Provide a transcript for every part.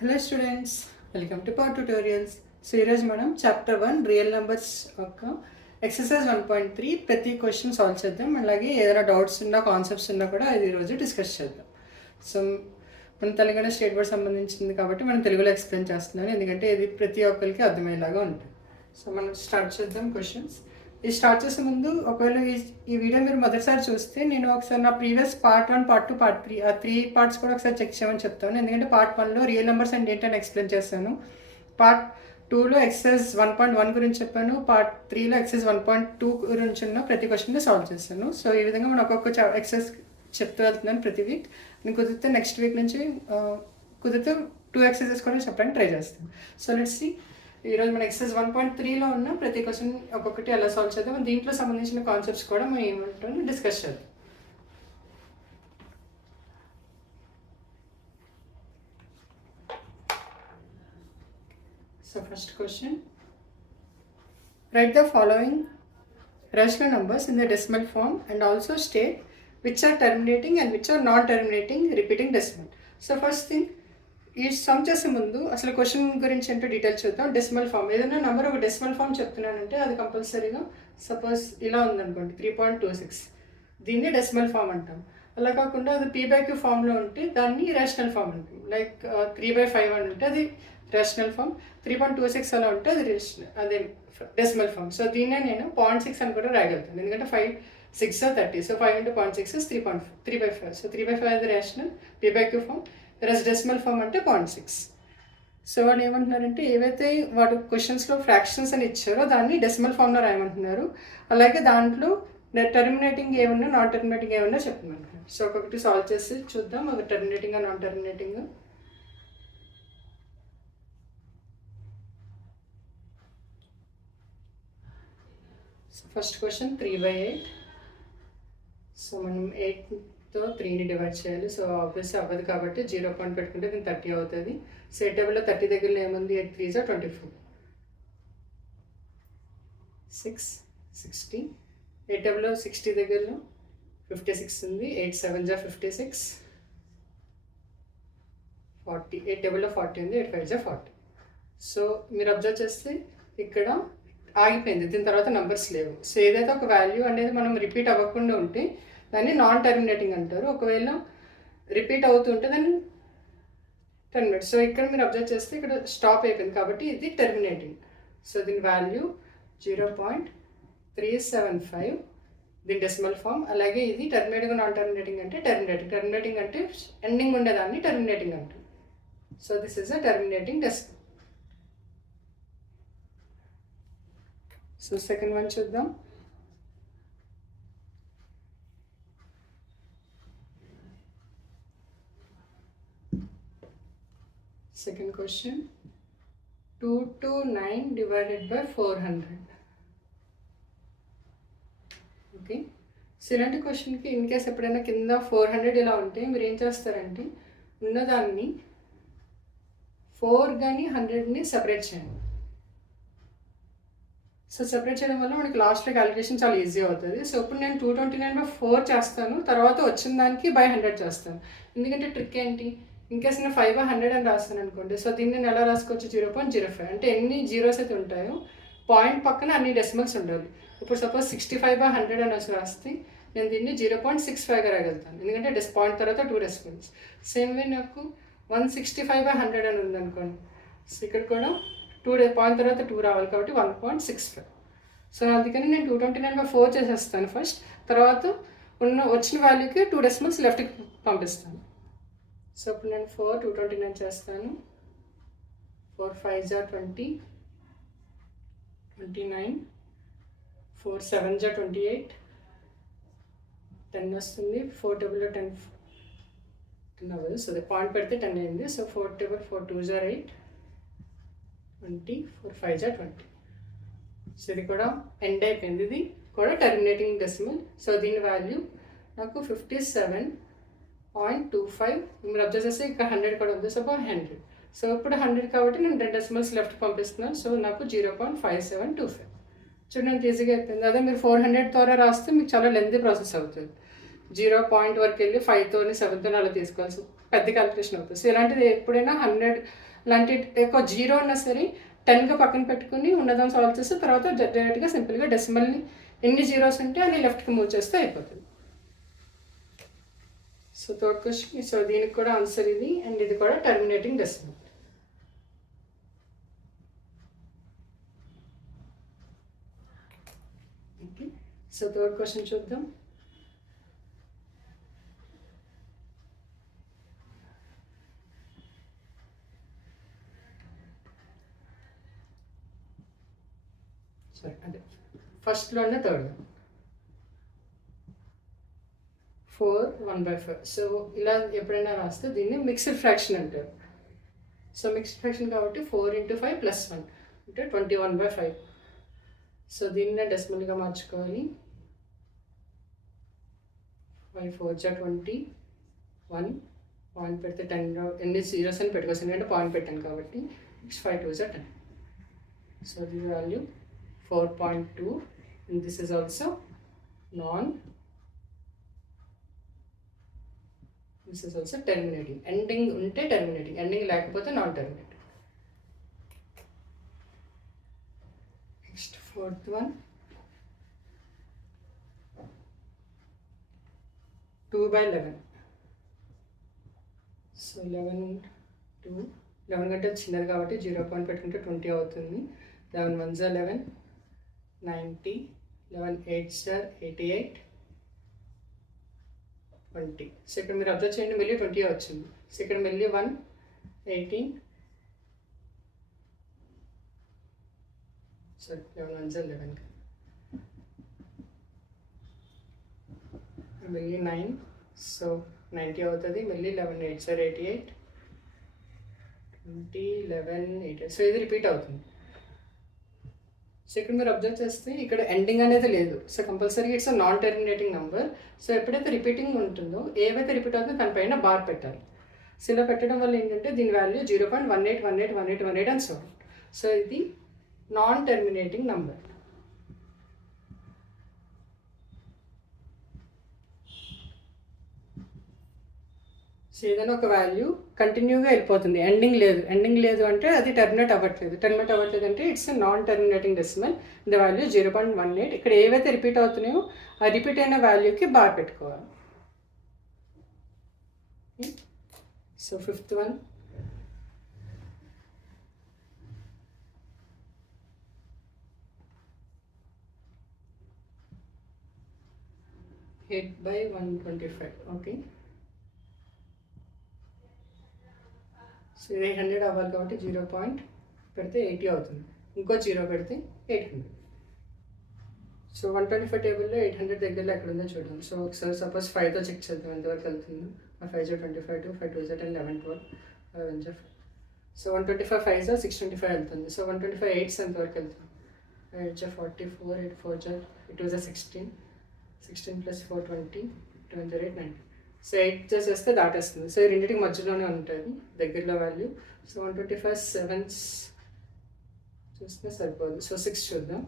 Hello students, welcome to power tutorials. So ఈరోజు మనం chapter 1 real numbers యొక్క exercise 1.3 ప్రతి క్వశ్చన్ సాల్వ్ చేద్దాం. అలాగే ఏదైనా డౌట్స్ ఉన్నా కాన్సెప్ట్స్ ఉన్నా కూడా ఇది ఈరోజు డిస్కస్ చేద్దాం. సో మన తెలంగాణ స్టేట్ బోర్డ్ సంబంధించింది కాబట్టి మనం తెలుగులో ఎక్స్ప్లెయిన్ చేస్తున్నాను, ఎందుకంటే ఇది ప్రతి ఒక్కరికి అర్థమయ్యేలాగా ఉంటుంది. సో మనం స్టార్ట్ చేద్దాం క్వశ్చన్స్. ఇది స్టార్ట్ చేసే ముందు ఒకవేళ ఈ వీడియో మీరు మొదటిసారి చూస్తే నేను ఒకసారి నా ప్రీవియస్ పార్ట్ 1, పార్ట్ 2, పార్ట్ 3 ఆ 3 పార్ట్స్ కూడా ఒకసారి చెక్ చేయమని చెప్తాను. ఎందుకంటే పార్ట్ 1లో రియల్ నెంబర్స్ అండ్ ఏంటని ఎక్స్ప్లెయిన్ చేస్తాను, పార్ట్ 2లో ఎక్సర్సైజ్ 1.1 గురించి చెప్పాను, పార్ట్ 3లో ఎక్సర్సైజ్ 1.2 గురించి ఉన్న ప్రతి క్వశ్చన్ని సాల్వ్ చేస్తాను. సో ఈ విధంగా మనం ఒక్కొక్క ఎక్సర్సైజ్ చెప్తూ వెళ్తున్నాను ప్రతి వీక్. నేను కుదిరితే నెక్స్ట్ వీక్ నుంచి కుదిరితే 2 ఎక్సర్సైజెస్ కూడా చెప్పడానికి ట్రై చేస్తాను. సో లెట్స్ సీ ఈరోజు మన ఎక్సర్సైజ్ 1.3లో ఉన్న ప్రతి క్వశ్చన్ ఒక్కొక్కటి ఎలా సాల్వ్ చేద్దాం, దీంట్లో సంబంధించిన కాన్సెప్ట్స్ కూడా మనం ఏమంటాం డిస్కస్ చేద్దాం. So first question, right the following rational numbers in the decimal form and also state which are terminating and which are non-terminating repeating decimal. So first thing, ఈ సమ్ చేసే ముందు అసలు క్వశ్చన్ గురించి ఏంటో డీటెయిల్స్ చూద్దాం. Decimal form, ఏదైనా number ఒక decimal form చెప్తున్నానంటే అది కంపల్సరీగా సపోజ్ ఇలా ఉందనుకోండి 3.26, దీన్ని డెసిమల్ ఫామ్ అంటాం. అలా కాకుండా అది p/q ఫామ్లో ఉంటే దాన్ని రేషనల్ ఫామ్ అంటాం. లైక్ 3/5 అని ఉంటే అది రేషనల్ ఫామ్, 3.26 అలా ఉంటే అది అదే డెసిమల్ ఫామ్. సో దీన్నే నేను 0.6 అని కూడా రాయగలుగుతాను, ఎందుకంటే 5 6 30. So 5 into 0.6 is 3.5. సో 3/5 అది rational p/q form, decimal form అంటే 0.6. సో వాళ్ళు ఏమంటున్నారంటే ఏవైతే వాడు క్వశ్చన్స్లో ఫ్రాక్షన్స్ అని ఇచ్చారో దాన్ని డెసిమల్ ఫామ్లో రాయమంటున్నారు. అలాగే దాంట్లో టర్మినేటింగ్ ఏమన్నా నాన్ టర్మినేటింగ్ ఏమన్నా చెప్పమంటున్నారు. సో ఒక్కొక్కటి సాల్వ్ చేసి చూద్దాం, అది terminating non terminating. So first question 3/8. So మనం 8తో 3ని డివైడ్ చేయాలి. సో ఆబ్వియస్లీ అవ్వదు కాబట్టి 0 పాయింట్ పెట్టుకుంటే దీనికి 30 అవుతుంది. సో ఏ టేబుల్లో 30 దగ్గరలో ఏముంది, 8 3 is 24, 6 60. ఏ టేబుల్లో 60 దగ్గరలో 56 ఉంది, 8 7 is 56, 40. ఏ టేబుల్లో 40 ఉంది, 8 5 is 40. సో మీరు అబ్జర్వ్ చేస్తే ఇక్కడ ఆగిపోయింది, దీని తర్వాత నెంబర్స్ లేవు. సో ఏదైతే ఒక వాల్యూ అనేది మనం రిపీట్ అవ్వకుండా ఉంటే దాన్ని నాన్ టర్మినేటింగ్ అంటారు. ఒకవేళ రిపీట్ అవుతుంటే దాన్ని టర్మినేట్. సో ఇక్కడ మీరు అబ్జర్వ్ చేస్తే ఇక్కడ స్టాప్ అయిపోయింది కాబట్టి ఇది టర్మినేటింగ్. సో దీని వాల్యూ 0.375, దీని డెసిమల్ ఫామ్. అలాగే ఇది టర్మినేటింగ్ నాన్ టర్మినేటింగ్ అంటే టర్మినేటింగ్ అంటే ఎండింగ్ ఉండేదాన్ని టర్మినేటింగ్ అంటారు. So this is a terminating decimal. So second one చూద్దాం. Second question, 2 to 9 divided by 400. Okay, so ఇలాంటి క్వశ్చన్కి ఇన్ కేస్ ఎప్పుడైనా కింద 400 ఇలా ఉంటే మీరు ఏం చేస్తారంటే ఉన్నదాన్ని 4 కానీ 100ని సెపరేట్ చేయండి. సో సెపరేట్ చేయడం వల్ల మనకి లాస్ట్లో క్యాలిక్యులేషన్ చాలా ఈజీ అవుతుంది. సో ఇప్పుడు నేను 229/4 చేస్తాను, తర్వాత వచ్చిన దానికి by 100 చేస్తాను. ఎందుకంటే ట్రిక్ ఏంటి, ఇన్కేస్ నేను 5/100 అని రాస్తాను అనుకోండి, సో దీన్ని నేను ఎలా రాసుకోవచ్చు, 0.05. అంటే ఎన్ని జీరోస్ అయితే ఉంటాయో పాయింట్ పక్కన అన్ని డెసిమల్స్ ఉండాలి. ఇప్పుడు సపోజ్ 65/100 అని రాస్తే నేను దీన్ని 0.65గా రాగలుగుతాను, ఎందుకంటే పాయింట్ తర్వాత 2 డెసిమల్స్. సేమ్ వే నాకు 165/100 అని ఉందనుకోండి, సో ఇక్కడ కూడా పాయింట్ తర్వాత 2 రావాలి కాబట్టి 1.65. సో అందుకని నేను 229/4 చేసేస్తాను ఫస్ట్, తర్వాత వచ్చిన వాల్యూకి 2 డెసిమల్స్ లెఫ్ట్కి పంపిస్తాను. సో ఇప్పుడు నేను 229 చేస్తాను. 4 5 is 20, 29, 4 7 is 28, 10 వస్తుంది. 4 టేబుల్లో 10 అవ్వదు, సో పాయింట్ పెడితే 10 అయింది. So 4 table 4 2 is 8, 20, 4 5 is 20. So ఇది కూడా ఎండ్ అయిపోయింది, ఇది కూడా టర్మినేటింగ్ డెసిమల్. సో దీని వాల్యూ నాకు 57.25. మీరు అబ్జర్వ్ చేస్తే ఇక్కడ 100 కూడా ఉంది, సో 100. సో ఇప్పుడు 100 కాబట్టి నేను 2 డెసిమల్స్ లెఫ్ట్ పంపిస్తున్నాను. సో నాకు 0.5725. చూడండి ఈజీగా అయిపోయింది. అదే మీరు 400 ద్వారా రాస్తే మీకు చాలా లెంతీ ప్రాసెస్ అవుతుంది. 0 పాయింట్ వరకు వెళ్ళి 5తోని 7తోని అలా తీసుకోవాల్సి పెద్ద క్యాలిక్యులేషన్ అవుతుంది. సో ఇలాంటిది ఎప్పుడైనా ఇలాంటి ఒక జీరో ఉన్నా సరే 10గా పక్కన పెట్టుకుని ఉన్నదాన్ని సాల్వ్ చేస్తే తర్వాత డైరెక్ట్గా సింపుల్గా డెసిమల్ని ఎన్ని జీరోస్ ఉంటే అన్ని లెఫ్ట్కి మూవ్ చేస్తే అయిపోతుంది. సో థర్డ్ క్వశ్చన్, సో దీనికి కూడా ఆన్సర్ ఇది, అండ్ ఇది కూడా terminating decimal. Okay, so third question చూద్దాం. సరే, అదే ఫస్ట్లోనే థర్డ్ 4 1/5. సో ఇలా ఎప్పుడైనా రాస్తే దీన్ని మిక్స్డ్ ఫ్రాక్షన్ అంటారు. సో మిక్స్డ్ ఫ్రాక్షన్ కాబట్టి 4 × 5 + 1 అంటే 21/5. సో దీన్ని డెసిమల్గా మార్చుకోవాలి. 5 4 × 21, పాయింట్ పెడితే 10 ఎన్ని జీరోస్ అని పెట్టుకోవచ్చు, ఎందుకంటే పాయింట్ పెట్టాను కాబట్టి. 5 2 × 10. So the value 4.2, and this is also this is also terminating. Ending unte terminating, ending లేకపోతే non terminating. Next fourth one 2/11. So 11 కంటే చిన్నది కాబట్టి 0 పాయింట్ పెట్టుకుంటే 20 అవుతుంది. 11 1s 11, 90, 11 8s 88, 20. సో ఇక్కడ మీరు అబ్జర్వ్ చేయండి, మళ్ళీ 20 వచ్చింది. సో ఇక్కడ మళ్ళీ 1 18, సో 11 1s 11, మళ్ళీ 9, సో 90 అవుతుంది. మళ్ళీ 11 8s 88, 20 11 88. సో ఇది రిపీట్ అవుతుంది. సో ఇక్కడ మీరు అబ్జర్వ్ చేస్తే ఇక్కడ ఎండింగ్ అనేది లేదు. So compulsory it's non terminating number. So ఎప్పుడైతే రిపీటింగ్ ఉంటుందో, ఏవైతే రిపీట్ అవుతుందో దానిపైన బార్ పెట్టాలి. సో ఇలా పెట్టడం వల్ల ఏంటంటే దీని వాల్యూ 0.18181818 అని సో. సో ఇది నాన్ టర్మినేటింగ్ నెంబర్. సో ఏదైనా ఒక వాల్యూ కంటిన్యూగా వెళ్ళిపోతుంది, ఎండింగ్ లేదు అంటే అది టర్మినేట్ అవ్వట్లేదు అంటే it's non terminating decimal. The value 0.18. ఇక్కడ ఏవైతే రిపీట్ అవుతున్నాయో ఆ రిపీట్ అయిన వాల్యూకి బార్ పెట్టుకోవాలి. So fifth one 8/125. Okay, so ఇది 800 అవ్వాలి కాబట్టి 0 పాయింట్ పెడితే 80 అవుతుంది. ఇంకో 0 పెడితే 800. సో 125 టేబుల్లో 800 దగ్గరలో ఎక్కడ ఉందో చూద్దాం. సో ఒకసారి సపోజ్ 5తో చెక్ చేద్దాం ఎంతవరకు వెళ్తుందో. 5 25 2 5 2 10 11 12 11 సో 125 5 625 వెళ్తుంది. సో 125 8 ఎంతవరకు వెళ్తుంది. 8 44 8 4 8 16 16 + 4 20 20 8 90. సో 8 చేసేస్తే దాటేస్తుంది. సో ఈ రెండింటికి మధ్యలోనే ఉంటుంది దగ్గరలో వాల్యూ. సో 125 7s చూస్తే సరిపోదు. సో 6 చూద్దాం.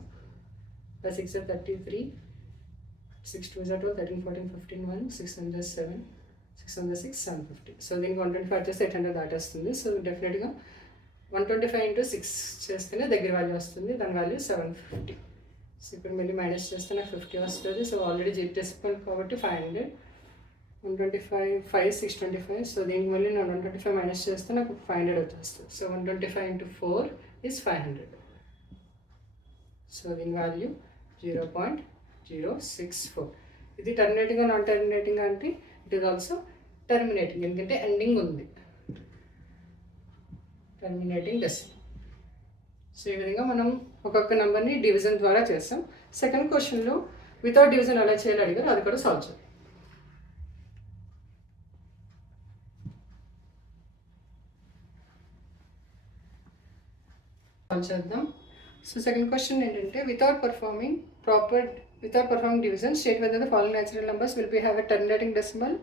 6 33, 6 2 12 13 14 15 1 607 606 750. సో దీనికి 125 చేస్తే 800 దాటేస్తుంది. సో డెఫినెట్గా 125 × 6 చేస్తేనే దగ్గర వాల్యూ వస్తుంది, దాని వాల్యూ 750. సో ఇప్పుడు మళ్ళీ మైనస్ చేస్తే నాకు 50 వస్తుంది. సో ఆల్రెడీ డెసిమల్ కాబట్టి 500. 125 5 625. సో దీనికి మళ్ళీ నేను 125 మైనస్ చేస్తే నాకు 500 వచ్చేస్తుంది. So 125 × 4 is 500. సో దీని వాల్యూ 0.064. ఇది టర్మినేటింగ్ నాన్ టర్మినేటింగ్ అంటే ఇట్ ఈస్ ఆల్సో టర్మినేటింగ్, ఎందుకంటే ఎండింగ్ ఉంది. Terminating decimal. సో ఈ విధంగా మనం ఒక్కొక్క నెంబర్ని డివిజన్ ద్వారా చేస్తాం. సెకండ్ క్వశ్చన్లో వితౌట్ డివిజన్ ఎలా చేయాలో అడిగారు, అది కూడా సాల్వ్ చేయాలి. చేద్దాం. సో సెకండ్ క్వశ్చన్ ఏంటంటే without performing division state whether the following natural numbers will be have a terminating decimal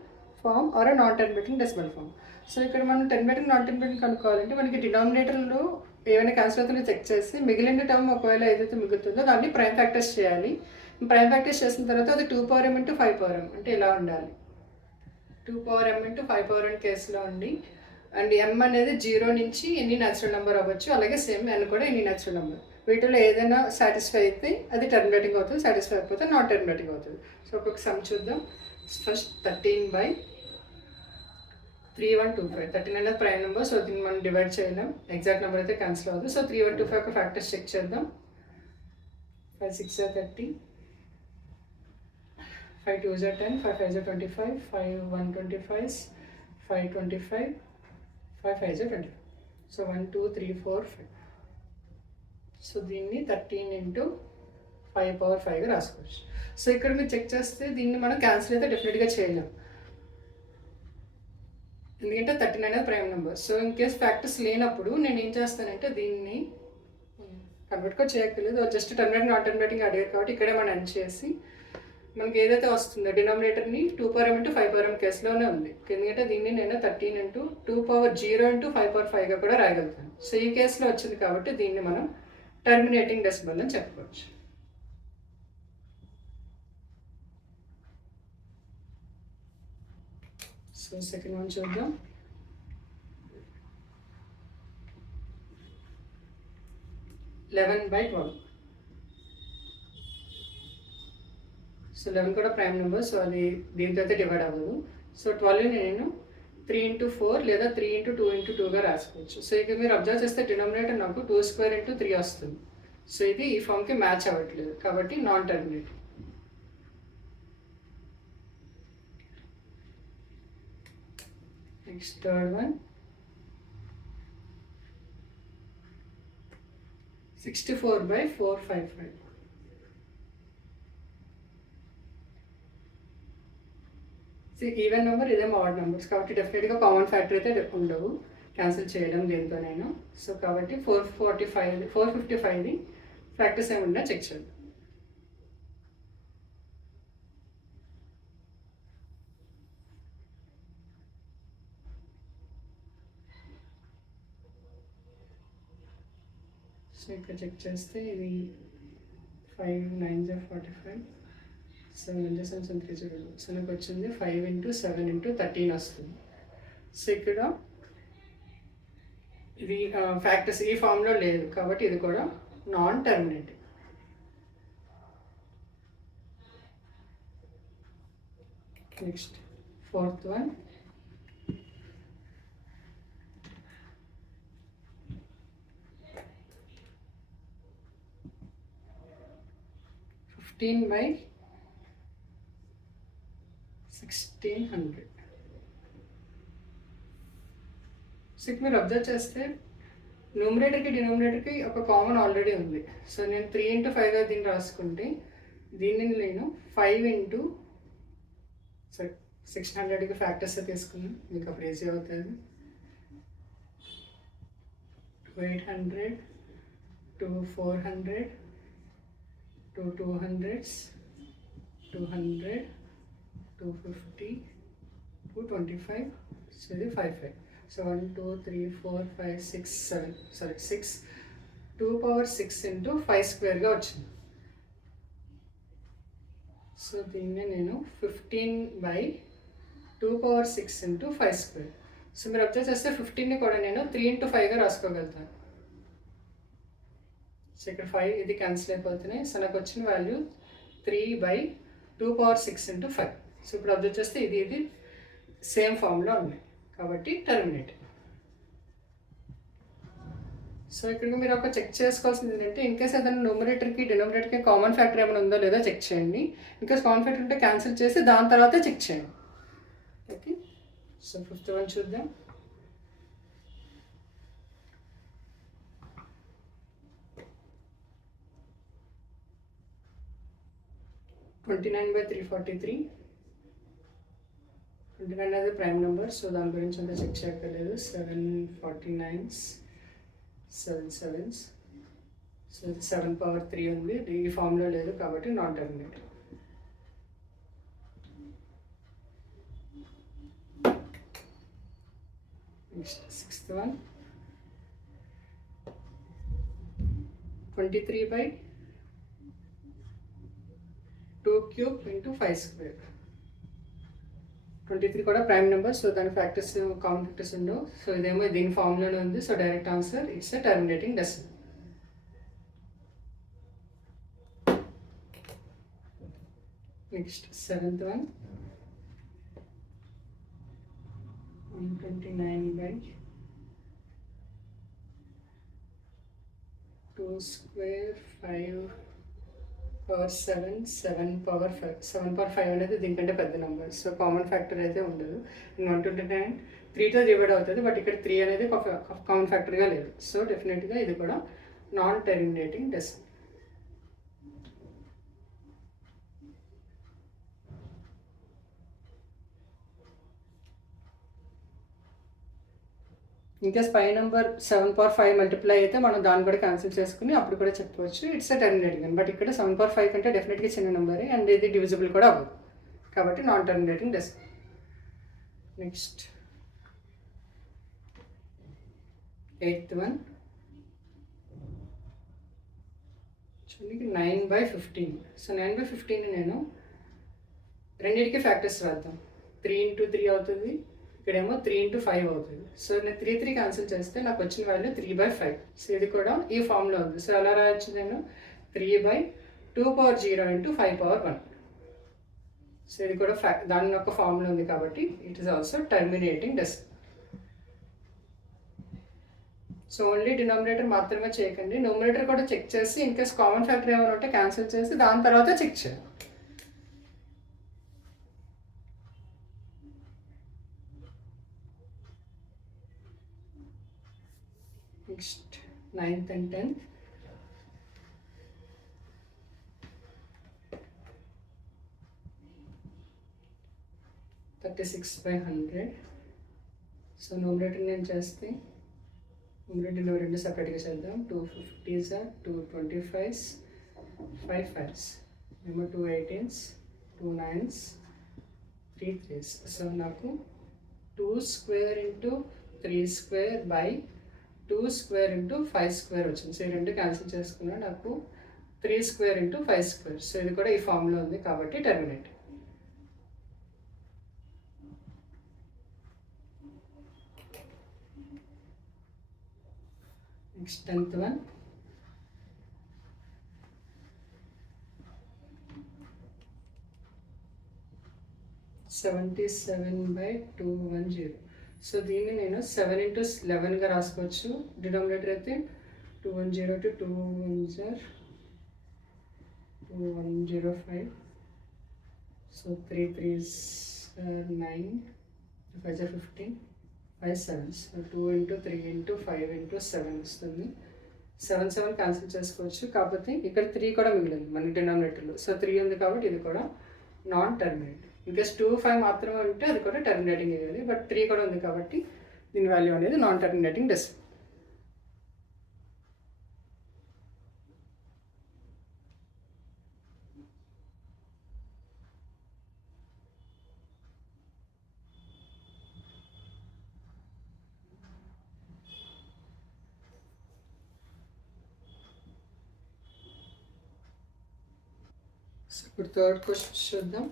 form or non terminating decimal form. So ఇక్కడ మనం టర్మినేటింగ్ నాన్ టర్మినేటింగ్ కనుక్కోవాలంటే మనకి డినామినేటర్లో ఏమైనా క్యాన్సిల్ అవుతుందో చెక్ చేసి మిగిలిన టర్మ్ ఒకవేళ ఏదైతే మిగులుతుందో దాన్ని ప్రైమ్ ఫ్యాక్టర్స్ చేయాలి. ప్రైమ్ ఫ్యాక్టర్స్ చేసిన తర్వాత అది 2m × 5m అంటే ఇలా ఉండాలి. 2m × 5m కేసులో ఉండి అండ్ m అనేది 0 నుంచి ఎన్ని న్యాచురల్ నెంబర్ అవ్వచ్చు, అలాగే సేమ్ n కూడా ఎన్ని న్యాచురల్ నెంబర్. వీటిలో ఏదైనా సాటిస్ఫై అయితే అది టర్మినేటింగ్ అవుతుంది, సాటిస్ఫై అయిపోతే నాట్ టర్మినేటింగ్ అవుతుంది. సో ఒక్కొక్క సమ్ చూద్దాం. ఫస్ట్ 13/3125. 13 అనేది ప్రైమ్ నెంబర్, సో దీన్ని మనం డివైడ్ చేయలేం, ఎగ్జాక్ట్ నెంబర్ అయితే క్యాన్సిల్ అవుతుంది. సో 3125 ఒక ఫ్యాక్టర్స్ చెక్ చేద్దాం. 5 6 30, 5 2 10, 5 5 25, 5 1 25, 5 25, 5 5 25. సో 1 2 3 4 5. సో దీన్ని 13 ఇంటూ 5/5గా రాసుకోవచ్చు. సో ఇక్కడ మీరు చెక్ చేస్తే దీన్ని మనం క్యాన్సిల్ అయితే డెఫినెట్గా చేయలేం, ఎందుకంటే 13 అనేది prime number. So in case factors లేనప్పుడు నేను ఏం చేస్తానంటే దీన్ని కన్వర్ట్ కూడా చేయక్కర్లేదు, జస్ట్ టర్మినేటింగ్ నాట్ టర్మినేటింగ్ అడిగారు కాబట్టి ఇక్కడే మనం ఎండ్ చేసి మనకి ఏదైతే వస్తుందో డినామినేటర్ని 2/m ఇంటూ 5/m కేసులోనే ఉంది, ఎందుకంటే దీన్ని నేను 13 ఇంటూ 2/0 ఇంటూ 5/5గా కూడా రాయగలుగుతాను. సో ఈ కేసులో వచ్చింది కాబట్టి దీన్ని మనం టర్మినేటింగ్ డెసిమల్ అని చెప్పుకోవచ్చు. సో సెకండ్ వన్ చూద్దాం. 11/12. సో 11 కూడా ప్రైమ్ నెంబర్, సో అది దీంతో అయితే డివైడ్ అవ్వదు. సో 12 నేను 3 ఇంటూ 4 లేదా 3 ఇంటూ 2 ఇంటూ 2గా రాసుకోవచ్చు. సో ఇక మీరు అబ్జర్వ్ చేస్తే డినామినేటర్ నాకు 2² ఇంటూ 3 వస్తుంది. సో ఇది ఈ ఫామ్కి మ్యాచ్ అవ్వట్లేదు కాబట్టి non terminating. Next third one 64/455. Even number, ఇదేమో ఆడ్ నెంబర్స్ కాబట్టి డెఫినెట్గా కామన్ ఫ్యాక్టర్ అయితే ఉండవు, క్యాన్సిల్ చేయడం దీంతో నేను. సో కాబట్టి 455ది ఫ్యాక్టర్స్ ఏముండా చెక్ చేద్దాం. సో ఇక్కడ చెక్ చేస్తే ఇది 5 9 45, 7 7 3 0. సో నాకు వచ్చింది 5 ఇంటూ 7 ఇంటూ 13 వస్తుంది. సో ఇక్కడ ఇది ఫ్యాక్టర్స్ ఈ ఫామ్లో లేదు కాబట్టి ఇది కూడా non terminating. Next fourth one 15/1600. So మీరు అబ్జర్వ్ చేస్తే న్యూమరేటర్కి డినామినేటర్కి ఒక కామన్ ఆల్రెడీ ఉంది. సో నేను 3 ఇంటూ 5గా దీన్ని రాసుకుంటే దీన్ని నేను 5 ఇంటూ 600కి ఫ్యాక్టర్స్ తీసుకున్నాను, మీకు అప్పుడు ఈజీ అవుతుంది. 800, 400, 200s, 200, 250, 225. సో ఇది 5 సో 1 2 3 4 5 6 7 6 2/6 ఇంటూ 5² వచ్చింది. సో దీన్ని నేను 15/2/6 ఇంటూ 5². సో మీరు అబ్జర్వ్ చేస్తే 15ని కూడా నేను 3 ఇంటూ 5గా రాసుకోగలుగుతాను. సో ఇక్కడ 5 ఇది క్యాన్సిల్ అయిపోతున్నాయి. సో నాకు వచ్చిన వాల్యూ 3/2/6 ఇంటూ 5. సో ఇప్పుడు అబ్జర్వ్ చేస్తే ఇది సేమ్ ఫామ్లో ఉన్నాయి కాబట్టి టర్మినేట్. సో ఇక్కడ మీరు ఒక చెక్ చేసుకోవాల్సింది ఏంటంటే ఇన్కేస్ ఏదైనా న్యూమరేటర్కి డినామినేటర్కి కామన్ ఫ్యాక్టర్ ఏమైనా ఉందో లేదో చెక్ చేయండి. ఇన్కేస్ కామన్ ఫ్యాక్టర్ ఉంటే క్యాన్సిల్ చేసి దాని తర్వాత చెక్ చేయండి. ఓకే, సో ఫిఫ్త్ వన్ చూద్దాం. 29/343. 29 అనేది ప్రైమ్ నెంబర్, సో దాని గురించి అంతా చెక్ చేయక్కర్లేదు. 7 49s, 7 7s. సో ఇది 7/3 ఉంది, ఈ ఫామ్లో లేదు కాబట్టి non terminating. Next sixth one 23/2³ into 5². 23 కూడా ప్రైమ్ నెంబర్, సో దాని ఫ్యాక్టర్స్ కామన్ ఫ్యాక్టర్స్ ఉండవు. సో ఇదేమో దీని ఫార్ములానే ఉంది. So direct answer it's a terminating decimal. Next 7th one, 129/2 square 5 power 7, 7 power 5. 7 power 5 అనేది దీనికంటే పెద్ద నెంబర్. సో కామన్ ఫ్యాక్టర్ అయితే ఉండదు. 129 3తో డివైడ్ అవుతుంది, బట్ ఇక్కడ 3 అనేది కామన్ ఫ్యాక్టర్గా లేదు. సో డెఫినెట్గా ఇది కూడా నాన్ టర్మినేటింగ్ డెసిమల్. ఇన్కేస్ పై నెంబర్ 7 power 5 మల్టిప్లై అయితే మనం దాన్ని కూడా క్యాన్సిల్ చేసుకుని అప్పుడు కూడా చెప్పవచ్చు ఇట్స్ ఎ టర్మినేటింగ్ అని. బట్ ఇక్కడ 7 power 5 కంటే డెఫినెట్గా చిన్న నెంబరే, అండ్ ఇది డివిజిబుల్ కూడా అవ్వదు, కాబట్టి non terminating decimal. Next 8th one, చూడండి 9/15. సో 9/15 నేను రెండింటికి ఫ్యాక్టర్స్ రాద్దాం. 3 × 3 అవుతుంది, ఇక్కడేమో 3 × 5 అవుతుంది. సో నేను 3 క్యాన్సిల్ చేస్తే నాకు వచ్చిన వాల్యూ 3/5. సో ఇది కూడా ఈ ఫామ్లో ఉంది. సో ఎలా రాయొచ్చు నేను 3/2^0 × 5^1. సో ఇది కూడా దాని యొక్క ఫామ్లో ఉంది, కాబట్టి it is also terminating decimal. So only denominator మాత్రమే చేయకండి, న్యూమరేటర్ కూడా చెక్ చేసి ఇన్కేస్ కామన్ ఫ్యాక్టర్ ఏమైనా ఉంటే క్యాన్సిల్ చేసి దాని తర్వాత చెక్ చేయండి. Next 9th and 10th. (36/100). So numerator నేను చేస్తే న్యూమరేటర్లో రెండు సపరేట్గా చేద్దాం. 250s, 225s, 5 5s, ఏమో 2 18s, 2 9s, 3 3s. సో నాకు 2 square × 3 square by 2 square × 5 square వచ్చింది. సో ఈ రెండు క్యాన్సిల్ చేసుకున్నా నాకు 3 square × 5 square. సో ఇది కూడా ఈ ఫామ్లో ఉంది, కాబట్టి terminate. Next 10th one, 77/210. So దీన్ని నేను 7 × 11గా రాసుకోవచ్చు. డినామినేటర్ అయితే 210 to 210, 2105. So 3 3s 9, 5 15, 5 7s. 2 × 3 × 5 × 7 వస్తుంది. 7 7 క్యాన్సిల్ చేసుకోవచ్చు, కాకపోతే ఇక్కడ 3 కూడా మిగిలింది మన డినామినేటర్లో. సో 3 ఉంది కాబట్టి ఇది కూడా నాన్ టర్మినేట్. ఇన్కేస్ 2 5 మాత్రమే ఉంటే అది కూడా టర్మినేటింగ్ అయ్యేది, బట్ 3 కూడా ఉంది కాబట్టి దీని వాల్యూ అనేది నాన్ టర్మినేటింగ్ డెసిమల్. సో ఇప్పుడు థర్డ్ క్వశ్చన్ చూద్దాం.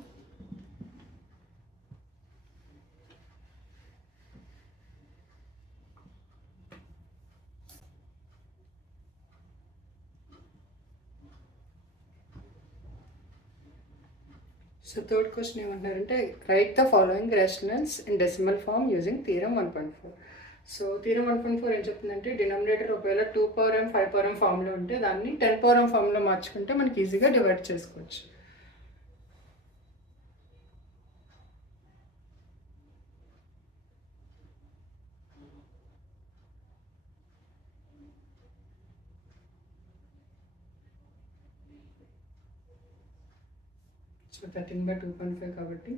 సో థర్డ్ క్వశ్చన్ ఏమంటారంటే write the following rationals in decimal form using theorem 1.4. So theorem 1.4 ఏం చెప్తుందంటే డినామినేటర్ ఒకవేళ 2^m 5^m ఫామ్లో ఉంటే దాన్ని 10^m ఫామ్లో మార్చుకుంటే మనకి ఈజీగా డివైడ్ చేసుకోవచ్చు. సో 13/2.5 కాబట్టి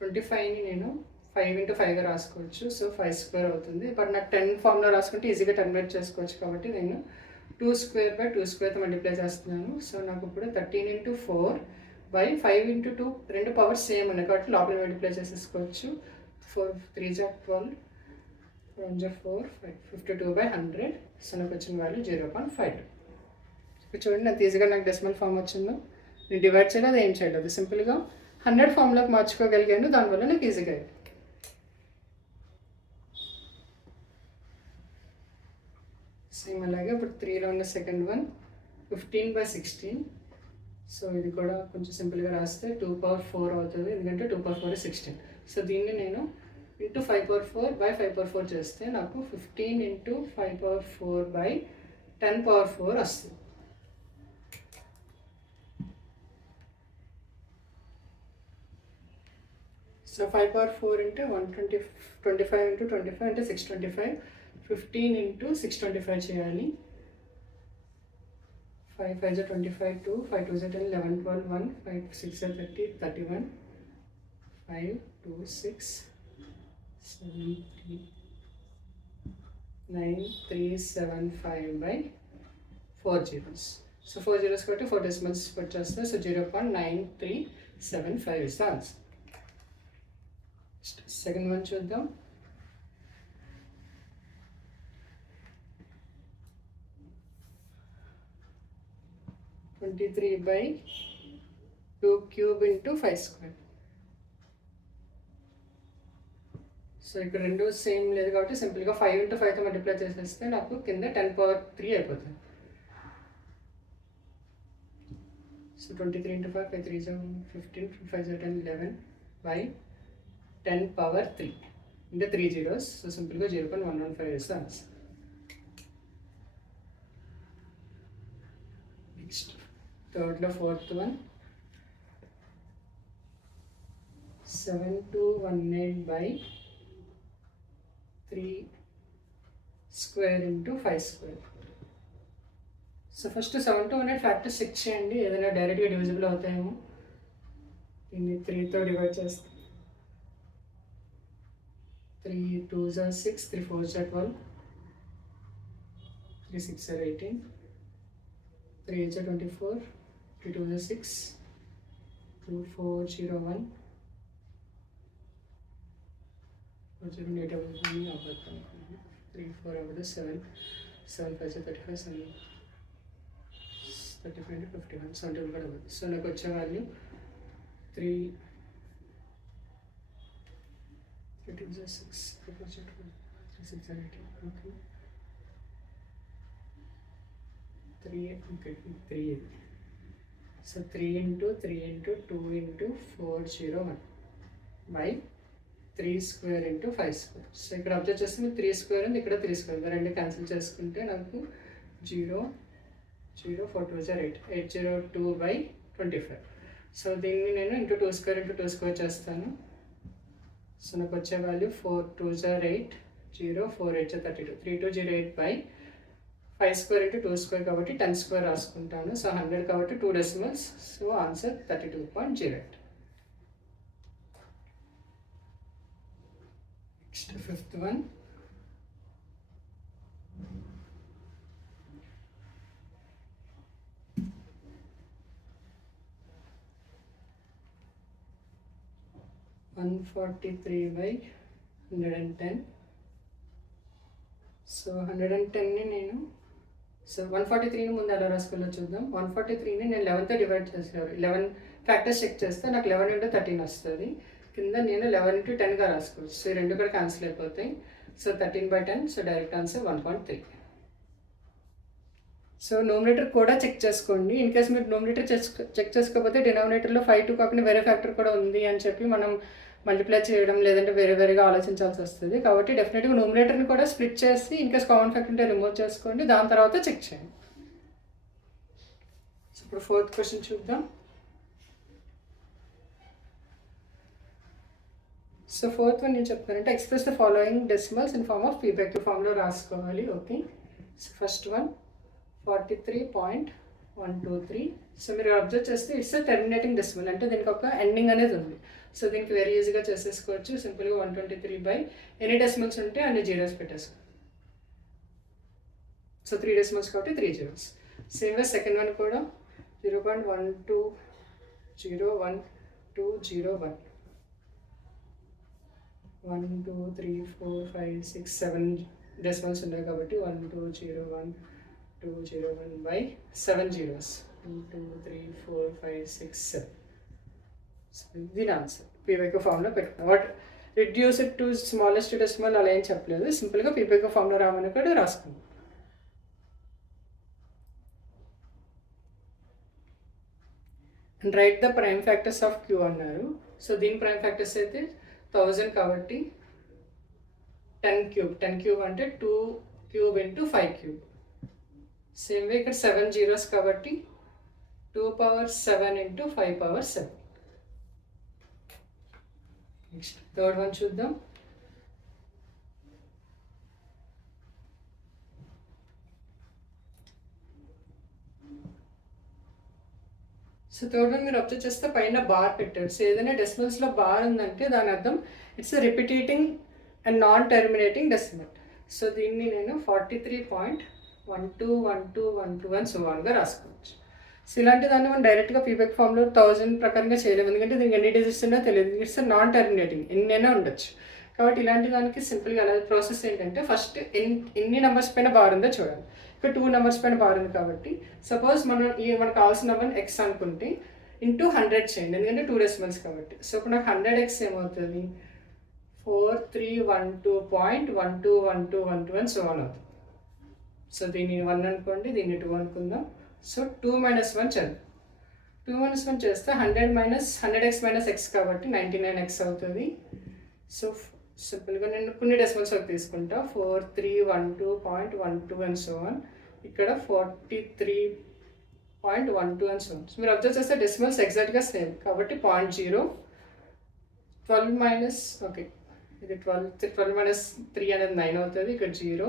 25ని నేను 5 × 5గా రాసుకోవచ్చు. సో 5 square అవుతుంది, బట్ నాకు 10 ఫామ్లో రాసుకుంటే ఈజీగా టర్మినేట్ చేసుకోవచ్చు కాబట్టి నేను 2 square / 2 squareతో మల్టిప్లై చేస్తున్నాను. సో నాకు ఇప్పుడు 13 × 4/5 × 2 రెండు పవర్స్ సేమ్ ఉన్నాయి కాబట్టి లోపల మల్టిప్లై చేసేసుకోవచ్చు. 4 3 12, 1 4 5, 52/100. సో నాకు వచ్చిన వాల్యూ 0.52. ఇప్పుడు చూడండి ఎంత ఈజీగా నాకు డెసిమల్ ఫామ్ వచ్చిందో. నేను డివైడ్ చేయలేదు, ఏం చేయలేదు, సింపుల్గా 100 ఫామ్లోకి మార్చుకోగలిగాను, దానివల్ల నాకు ఈజీగా అయింది. సేమ్ అలాగే ఇప్పుడు 3లో ఉన్న సెకండ్ వన్ 15/16. సో ఇది కూడా కొంచెం సింపుల్గా రాస్తే 2/4 అవుతుంది, ఎందుకంటే 2/4 is 16. సో దీన్ని నేను ఇంటూ 5/4/5/4 చేస్తే నాకు 15 ఇంటూ 5/4/10/4 వస్తుంది. సో 5/4 అంటే 25 ఇంటూ 25 అంటే 625. 15 ఇంటూ 625 చేయాలి. 5 5 25, 2 5 2 10 11 12 1 5 6 30 31 5 2 6 7 3 9 3 7 5/4 zeros. So 4 zeros కాబట్టి 4 decimals వచ్చేస్తాయి. So 0.9375 is the answer. Second one చూద్దాం. (23/2 cube into 5 square). సో ఇక్కడ రెండు సేమ్ లేదు కాబట్టి సింపుల్గా 5 into 5తో మల్టిప్లై చేసేస్తే నాకు కింద 10^3 అయిపోతుంది. So 23 into 5 5 3 15 5 10 11/10^3 into 3 zeros. So సింపుల్గా 0.115 is the answer. నెక్స్ట్ థర్డ్లో fourth one 7218/3 square into 5 square. So first 7218 factors check చేయండి, ఏదైనా డైరెక్ట్గా డివిజిబుల్ అవుతాయేమో. దీన్ని 3తో డివైడ్ చేస్తాం. 3 2s are 6, 3 4s are 12, 3 6 are 18, 3 8s are 24, 3 2s are 6, 2 4 0 1 8 అవుతుంది. 3 4 అవుతుంది. 7 7 5 35, 7 35 51 70 కూడా అవుతుంది. సో నాకు వచ్చే value 3 6 3 6 18. Okay 3 okay 3. So 3 into 3 into 2 into 401/3 square into 5 square. So ఇక్కడ అబ్జర్వ్ చేస్తే 3 square ఉంది, ఇక్కడ 3 square ఉంది. రెండు క్యాన్సిల్ చేసుకుంటే నాకు 0 0 4 2s are 8 802/25. సో దీన్ని నేను ఇంటూ 2 square into 2 square చేస్తాను. సో నాకు వచ్చే value 4 2s are 8 0 4 8 32 3208/5 square into 2 square కాబట్టి 10 square రాసుకుంటాను. సో 100 కాబట్టి 2 decimals. So answer 32.08. Next fifth one 143/110. So 110ని నేను 143ని ముందు ఎలా రాసుకోవాలో చూద్దాం. 143ని నేను 11తో డివైడ్ చేసాను. 11 ఫ్యాక్టర్స్ చెక్ చేస్తే నాకు 11 into 13 వస్తుంది. కింద నేను 11 into 10గా రాసుకోవచ్చు. సో ఈ రెండు కూడా క్యాన్సిల్ అయిపోతాయి. So 13/10. So direct answer 1.3. So nominator కూడా చెక్ చేసుకోండి. ఇన్ కేస్ మీరు నోమినేటర్ చెక్ చేసుకోకపోతే డినామినేటర్లో 5 2 కాకుండా వేరే ఫ్యాక్టర్ కూడా ఉంది అని చెప్పి మనం మల్టిప్లై చేయడం లేదంటే వేరేగా ఆలోచించాల్సి వస్తుంది. కాబట్టి డెఫినెట్గా నోమినేటర్ని కూడా స్ప్లిట్ చేసి ఇన్ కేస్ కామన్ ఫ్యాక్టర్ ఉంటే రిమూవ్ చేసుకోండి, దాని తర్వాత చెక్ చేయండి. సో ఇప్పుడు ఫోర్త్ క్వశ్చన్ చూద్దాం. సో ఫోర్త్ వన్ నేను చెప్తానంటే express the following decimals in form of feedback ఫామ్లో రాసుకోవాలి. Okay so first one 43.123. So మీరు అబ్జర్వ్ చేస్తే ఇట్స్ టెర్మినేటింగ్ డెసిమల్, అంటే దీనికి ఒక ఎండింగ్ అనేది ఉంది. సో దీనికి వెరీ ఈజీగా చేసేసుకోవచ్చు. సింపుల్గా 123 ఎన్ని డెసిమల్స్ ఉంటే అన్ని జీరోస్ పెట్టేసుకో. సో 3 డెసిమల్స్ కాబట్టి 3 zeros. సేమ్గా సెకండ్ వన్ కూడా 0.12012001 1 2 3 4 5 6 7 డెసిమల్స్ ఉన్నాయి కాబట్టి 1201/7 zeros. 2 2 3 4 5 6 7. దీని ఆన్సర్ పీపీక్యూ ఫామ్లో పెట్టుకున్నాం. What reduce it to smallest decimal అలా ఏం చెప్పలేదు, సింపుల్గా పీపీక్యూ ఫామ్లో రామని కూడా రాసుకున్నాం. And right the prime factors of Q అన్నారు. సో దీని ప్రైమ్ ఫ్యాక్టర్స్ అయితే 1000 కాబట్టి 10 క్యూబ్ అంటే 2 cube into 5 cube. Same way ఇక్కడ 7 జీరోస్ కాబట్టి 2 power 7 into 5 power 7. Next third one చూద్దాం. సో థర్డ్ వన్ మీరు అబ్జర్వ్ చేస్తే పైన బార్ పెట్టారు. సో ఏదైనా డెసిమల్స్లో బార్ ఉందంటే దాని అర్థం it's repeating and non terminating decimal. So దీన్ని నేను 43.121212 సో వన్గా రాసుకోవచ్చు. సో ఇలాంటి దాన్ని మనం డైరెక్ట్గా పీపీక్యూ ఫామ్లో 1000 ప్రకారంగా చేయలేము, ఎందుకంటే దీనికి ఎన్ని డిజిట్స్ ఉన్నా తెలియదు. ఇట్స్ నాన్ టెర్మినేటింగ్, ఎన్నైనా ఉండొచ్చు. కాబట్టి ఇలాంటి దానికి సింపుల్గా అలా ప్రాసెస్ ఏంటంటే ఫస్ట్ ఎన్ని నెంబర్స్ పైన బార్ ఉందో చూడాలి. ఇక్కడ 2 నెంబర్స్ పైన బార్ ఉంది కాబట్టి సపోజ్ మనకు కావాల్సిన నెంబర్ ఎక్స్ అనుకుంటే ఇంటూ 100 చేయండి, ఎందుకంటే 2 డెసిమల్స్ కాబట్టి. సో ఇప్పుడు నాకు 100x ఏమవుతుంది, 4312.121212 సో వన్ అవుతుంది. సో దీన్ని 1 అనుకోండి, దీన్ని 2 అనుకుందాం. సో 2 - 1 చేద్దాం. 2 - 1 చేస్తే 100x - x కాబట్టి 99x అవుతుంది. సో సింపుల్గా నేను కొన్ని డెసిమల్స్ తీసుకుంటా, 4312.12 అండ్ సో వన్. ఇక్కడ 43.12 అండ్ సో వన్. మీరు అబ్జర్వ్ చేస్తే డెసిమల్స్ ఎగ్జాక్ట్గా సేమ్ కాబట్టి 0.0 12 ఓకే ఇది 12 - 3 అనేది 9 అవుతుంది. ఇక్కడ 0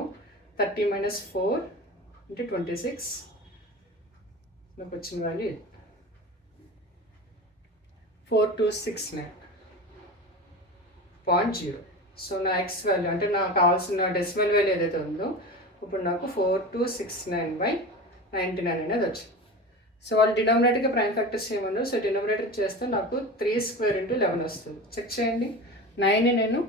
30 - 4 అంటే 26. నాకు వచ్చిన వాల్యూ 4269.0. సో నా ఎక్స్ వాల్యూ అంటే నాకు కావాల్సిన డెసిమల్ వాల్యూ ఏదైతే ఉందో ఇప్పుడు నాకు 4269/99 అనేది వచ్చింది. సో వాళ్ళు డినామినేటర్గా ప్రైమ్ ఫ్యాక్టర్స్ ఏమన్నారు. సో డినామినేటర్ చేస్తే నాకు 3² × 11 వస్తుంది. చెక్ చేయండి. 9ని నేను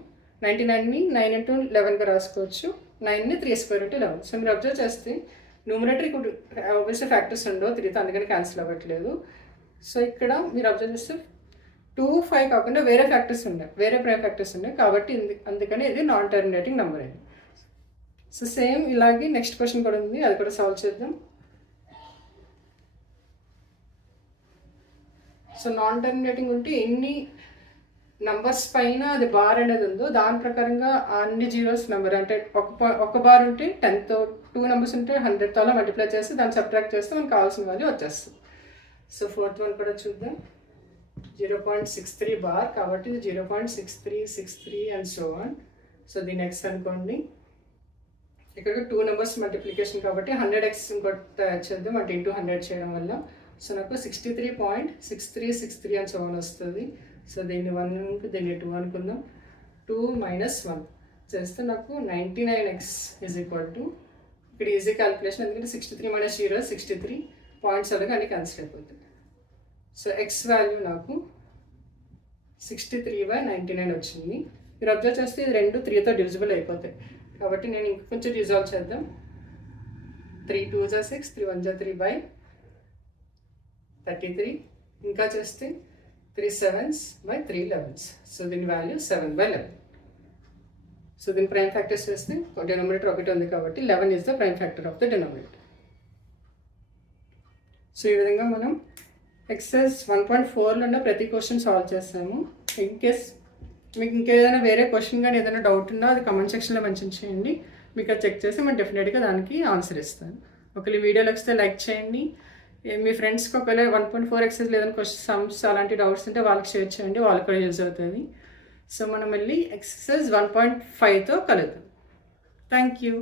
99ని 9 × 11గా రాసుకోవచ్చు, 9ని 3² × 11. సో మీరు అబ్జర్వ్ చేస్తే న్యూమరేటర్ ఇప్పుడు ఆబ్వియస్లీ ఫ్యాక్టర్స్ ఉండవు 3తో, అందుకని క్యాన్సిల్ అవ్వట్లేదు. సో ఇక్కడ మీరు అబ్జర్వ్ చేస్తే 2, 5 కాకుండా వేరే ఫ్యాక్టర్స్ ఉన్నాయి, వేరే ప్రైమ్ ఫ్యాక్టర్స్ ఉన్నాయి కాబట్టి అందుకని ఇది నాన్ టెర్మినేటింగ్ నెంబర్ అయింది. సో సేమ్ ఇలాగే నెక్స్ట్ క్వశ్చన్ కూడా ఉంది, అది కూడా సాల్వ్ చేద్దాం. సో నాన్ టెర్మినేటింగ్ ఉంటే ఎన్ని నంబర్స్ పైన అది బార్ అనేది ఉందో దాని ప్రకారంగా అన్ని జీరోస్ నెంబర్ అంటే ఒక బార్ ఉంటే 10తో, 2 నెంబర్స్ ఉంటే 100తో అలా మల్టిప్లై చేసి దాన్ని సబ్ట్రాక్ట్ చేస్తే మనకు కావాల్సిన వాల్యూ వచ్చేస్తుంది. సో ఫోర్త్ వన్ కూడా చూద్దాం. 0.63 బార్ కాబట్టి ఇది 0.6363 అండ్ సో వన్. సో దీని ఎక్స్ అనుకోండి. ఇక్కడ 2 నెంబర్స్ మల్టిప్లికేషన్ కాబట్టి 100x ఇంకోటి తయారు చేద్దాం అంటే ఇంటూ 100 చేయడం వల్ల. సో నాకు 63.6363 అండ్ సో వన్ వస్తుంది. సో దీన్ని 1 దీన్ని 2 అనుకుందాం. 2 - 1 చేస్తే నాకు 99x ఇక్కడ ఈజీ క్యాలిక్యులేషన్, ఎందుకంటే 63 - 0 63 పాయింట్స్ అలాగే అన్ని క్యాన్సిల్ అయిపోతుంది. సో ఎక్స్ వాల్యూ నాకు 63/99 వచ్చింది. మీరు అబ్జర్వ్ చేస్తే ఇది 2 3తో డివిజిబుల్ అయిపోతాయి కాబట్టి నేను ఇంకొంచెం రిజాల్వ్ చేద్దాం. 3 × 2 = 6, 3 × 1 = 3/33. ఇంకా చేస్తే 3 7s / 3 11s. సో దీని వాల్యూ 7/11. సో దీని ప్రైమ్ ఫ్యాక్టర్స్ చేస్తే డినామినేటర్ ఒకటి ఉంది కాబట్టి 11 is the prime factor of the denominator. So ఈ విధంగా మనం ఎక్సర్సైజ్ 1.4లో ఉన్న ప్రతి క్వశ్చన్ సాల్వ్ చేస్తాము. ఇన్ కేస్ మీకు ఇంకేదైనా వేరే క్వశ్చన్ కానీ ఏదైనా డౌట్ ఉన్నా అది కమెంట్ సెక్షన్లో మెన్షన్ చేయండి, మీకు అది చెక్ చేసి మనం డెఫినెట్గా దానికి ఆన్సర్ ఇస్తాను. ఒకవేళ వీడియోలో వస్తే లైక్ చేయండి. మీ ఫ్రెండ్స్కి ఒకవేళ 1.4 ఎక్సర్సైజ్ లేదని క్వశ్చన్ సమ్స్ అలాంటి డౌట్స్ ఉంటే వాళ్ళకి షేర్ చేయండి, వాళ్ళకి కూడా యూజ్ అవుతుంది. సో మనం మళ్ళీ ఎక్సర్సైజ్ 1.5తో కలుద్దాం. Thank you.